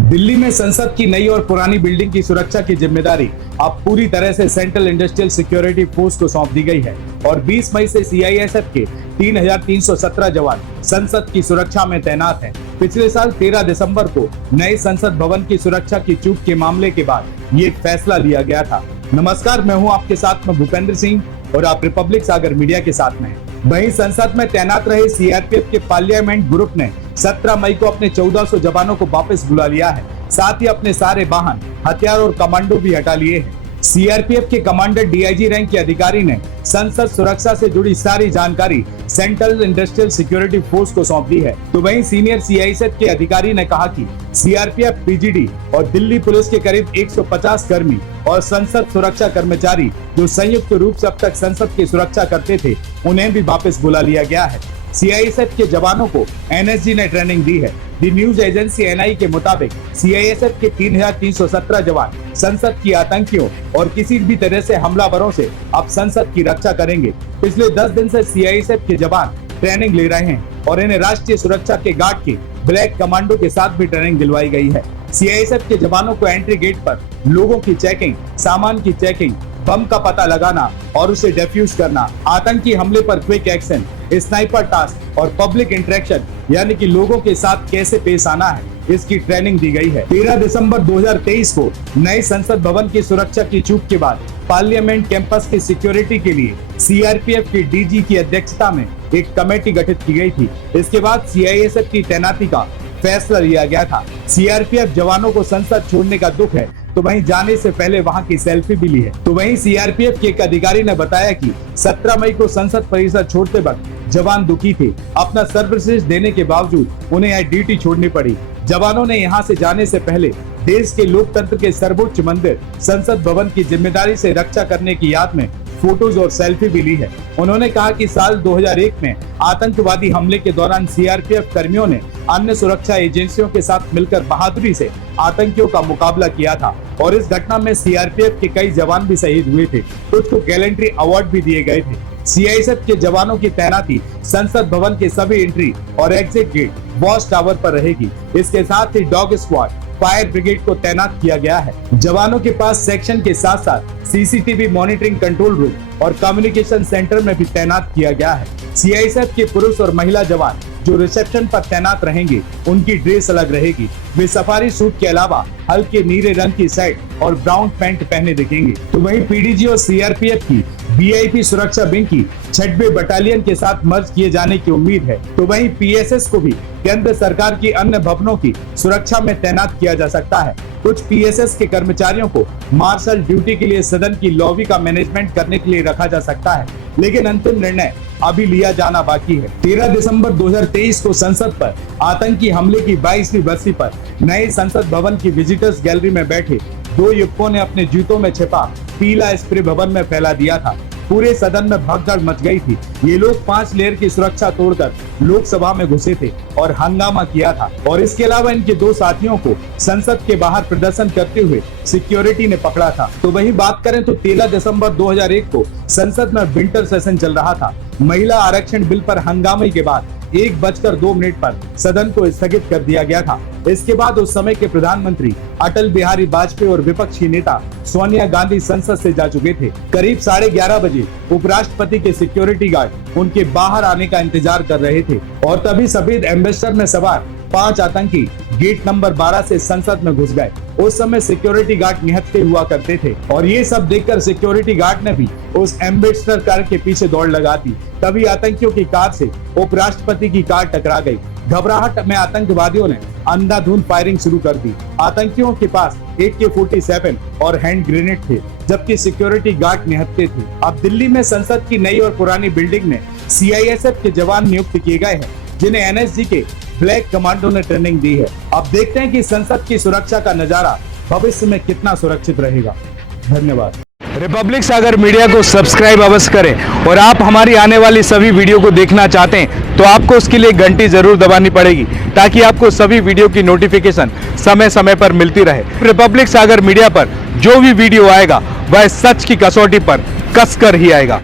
दिल्ली में संसद की नई और पुरानी बिल्डिंग की सुरक्षा की जिम्मेदारी अब पूरी तरह से सेंट्रल इंडस्ट्रियल सिक्योरिटी फोर्स को सौंप दी गई है और 20 मई से सीआईएसएफ के 3,317 जवान संसद की सुरक्षा में तैनात हैं। पिछले साल 13 दिसंबर को नए संसद भवन की सुरक्षा की चूक के मामले के बाद ये फैसला लिया गया था। नमस्कार, मैं हूं आपके साथ में भूपेंद्र सिंह और आप रिपब्लिक सागर मीडिया के साथ में हैं। वहीं संसद में तैनात रहे सीआरपीएफ के पार्लियामेंट ग्रुप ने 17 मई को अपने 1400 जवानों को वापस बुला लिया है। साथ ही अपने सारे वाहन, हथियार और कमांडो भी हटा लिए हैं। सीआरपीएफ के कमांडर डीआईजी रैंक के अधिकारी ने संसद सुरक्षा से जुड़ी सारी जानकारी सेंट्रल इंडस्ट्रियल सिक्योरिटी फोर्स को सौंप दी है। तो वहीं सीनियर सीआईएसएफ के अधिकारी ने कहा कि सीआरपीएफ, पीजीडी और दिल्ली पुलिस के करीब 150 कर्मी और संसद सुरक्षा कर्मचारी जो संयुक्त रूप से अब तक संसद की सुरक्षा करते थे, उन्हें भी वापस बुला लिया गया है। सीआईएसएफ के जवानों को एनएसजी ने ट्रेनिंग दी है। दी न्यूज एजेंसी एनआई के मुताबिक सीआईएसएफ के 3,317 जवान संसद की आतंकियों और किसी भी तरह से हमलावरों से अब संसद की रक्षा करेंगे। पिछले 10 दिन से सीआईएसएफ के जवान ट्रेनिंग ले रहे हैं और इन्हें राष्ट्रीय सुरक्षा के गार्ड के ब्लैक कमांडो के साथ भी ट्रेनिंग दिलवाई गई है। सीआईएसएफ के जवानों को एंट्री गेट पर लोगों की चेकिंग, सामान की चेकिंग, बम का पता लगाना और उसे डिफ्यूज करना, आतंकी हमले पर क्विक एक्शन, स्नाइपर टास्क और पब्लिक इंटरेक्शन यानी कि लोगों के साथ कैसे पेश आना है, इसकी ट्रेनिंग दी गई है। 13 दिसंबर 2023 को नए संसद भवन की सुरक्षा की चूक के बाद पार्लियामेंट कैंपस की सिक्योरिटी के लिए सीआरपीएफ के डीजी की अध्यक्षता में एक कमेटी गठित की गई थी। इसके बाद सीआईएसएफ की तैनाती का फैसला लिया गया था। सीआरपीएफ जवानों को संसद छोड़ने का दुख है तो वहीं जाने से पहले वहां की सेल्फी भी ली है। तो वहीं सीआरपीएफ के एक अधिकारी ने बताया कि 17 मई को संसद परिसर छोड़ते वक्त जवान दुखी थे। अपना सर्वश्रेष्ठ देने के बावजूद उन्हें यह ड्यूटी छोड़नी पड़ी। जवानों ने यहां से जाने से पहले देश के लोकतंत्र के सर्वोच्च मंदिर संसद भवन की जिम्मेदारी से रक्षा करने की याद में फोटोज और सेल्फी भी ली है। उन्होंने कहा कि साल 2001 में आतंकवादी हमले के दौरान सीआरपीएफ कर्मियों ने अन्य सुरक्षा एजेंसियों के साथ मिलकर बहादुरी से आतंकियों का मुकाबला किया था और इस घटना में सीआरपीएफ के कई जवान भी शहीद हुए थे। कुछ को गैलेंट्री अवार्ड भी दिए गए थे। सीआईएसएफ के जवानों की तैनाती संसद भवन के सभी एंट्री और एग्जिट गेट, वॉच टावर पर रहेगी। इसके साथ ही डॉग स्क्वाड, फायर ब्रिगेड को तैनात किया गया है। जवानों के पास सेक्शन के साथ साथ सीसीटीवी मॉनिटरिंग कंट्रोल रूम और कम्युनिकेशन सेंटर में भी तैनात किया गया है। सीआईएसएफ के पुरुष और महिला जवान जो रिसेप्शन पर तैनात रहेंगे, उनकी ड्रेस अलग रहेगी। वे सफारी सूट के अलावा हल्के नीले रंग की शर्ट और ब्राउन पैंट पहने दिखेंगे। तो वहीं पीडीजी और सीआरपीएफ की वीआईपी सुरक्षा विंग की 6वीं बटालियन के साथ मर्ज किए जाने की उम्मीद है। तो वहीं पीएसएस को भी केंद्र सरकार की अन्य भवनों की सुरक्षा में तैनात किया जा सकता है। कुछ पीएसएस के कर्मचारियों को मार्शल ड्यूटी के लिए सदन की लॉबी का मैनेजमेंट करने के लिए रखा जा सकता है, लेकिन अंतिम निर्णय अभी लिया जाना बाकी है। 13 दिसंबर 2023 को संसद पर आतंकी हमले की 22वीं बरसी पर नए संसद भवन की विजिटर्स गैलरी में बैठे 2 युवकों ने अपने जूतों में छिपा पीला स्प्रे भवन में फैला दिया था। पूरे सदन में भगदड़ मच गई थी। ये लोग 5 लेयर की सुरक्षा तोड़कर लोकसभा में घुसे थे और हंगामा किया था और इसके अलावा इनके 2 साथियों को संसद के बाहर प्रदर्शन करते हुए सिक्योरिटी ने पकड़ा था। तो वहीं बात करें तो 13 दिसंबर 2001 को संसद में विंटर सेशन चल रहा था। महिला आरक्षण बिल पर हंगामे के बाद 1:02 पर सदन को स्थगित कर दिया गया था। इसके बाद उस समय के प्रधानमंत्री अटल बिहारी वाजपेयी और विपक्षी नेता सोनिया गांधी संसद से जा चुके थे। करीब 11:30 बजे उपराष्ट्रपति के सिक्योरिटी गार्ड उनके बाहर आने का इंतजार कर रहे थे और तभी सफेद एम्बेसडर में सवार 5 आतंकी गेट नंबर 12 से संसद में घुस गए। उस समय सिक्योरिटी गार्ड निहत्थे हुआ करते थे और ये सब देखकर सिक्योरिटी गार्ड ने भी उस एम्बेसडर कार के पीछे दौड़ लगा दी। तभी आतंकियों की कार से उपराष्ट्रपति की कार टकरा गई। घबराहट में आतंकवादियों ने अंधाधुंध फायरिंग शुरू कर दी। आतंकियों के पास AK-47 और हैंड ग्रेनेड थे, जबकि सिक्योरिटी गार्ड निहत्थे थे। अब दिल्ली में संसद की नई और पुरानी बिल्डिंग में सीआईएसएफ के जवान नियुक्त किए गए हैं, जिन्हें एनएसजी के ब्लैक कमांडो ने ट्रेनिंग दी है। अब देखते हैं कि संसद की सुरक्षा का नजारा भविष्य में कितना सुरक्षित रहेगा। धन्यवाद। रिपब्लिक सागर मीडिया को सब्सक्राइब अवश्य करें और आप हमारी आने वाली सभी वीडियो को देखना चाहते हैं तो आपको उसके लिए घंटी जरूर दबानी पड़ेगी ताकि आपको सभी वीडियो की नोटिफिकेशन समय समय पर मिलती रहे। रिपब्लिक सागर मीडिया पर जो भी वीडियो आएगा वह सच की कसौटी पर कसकर ही आएगा।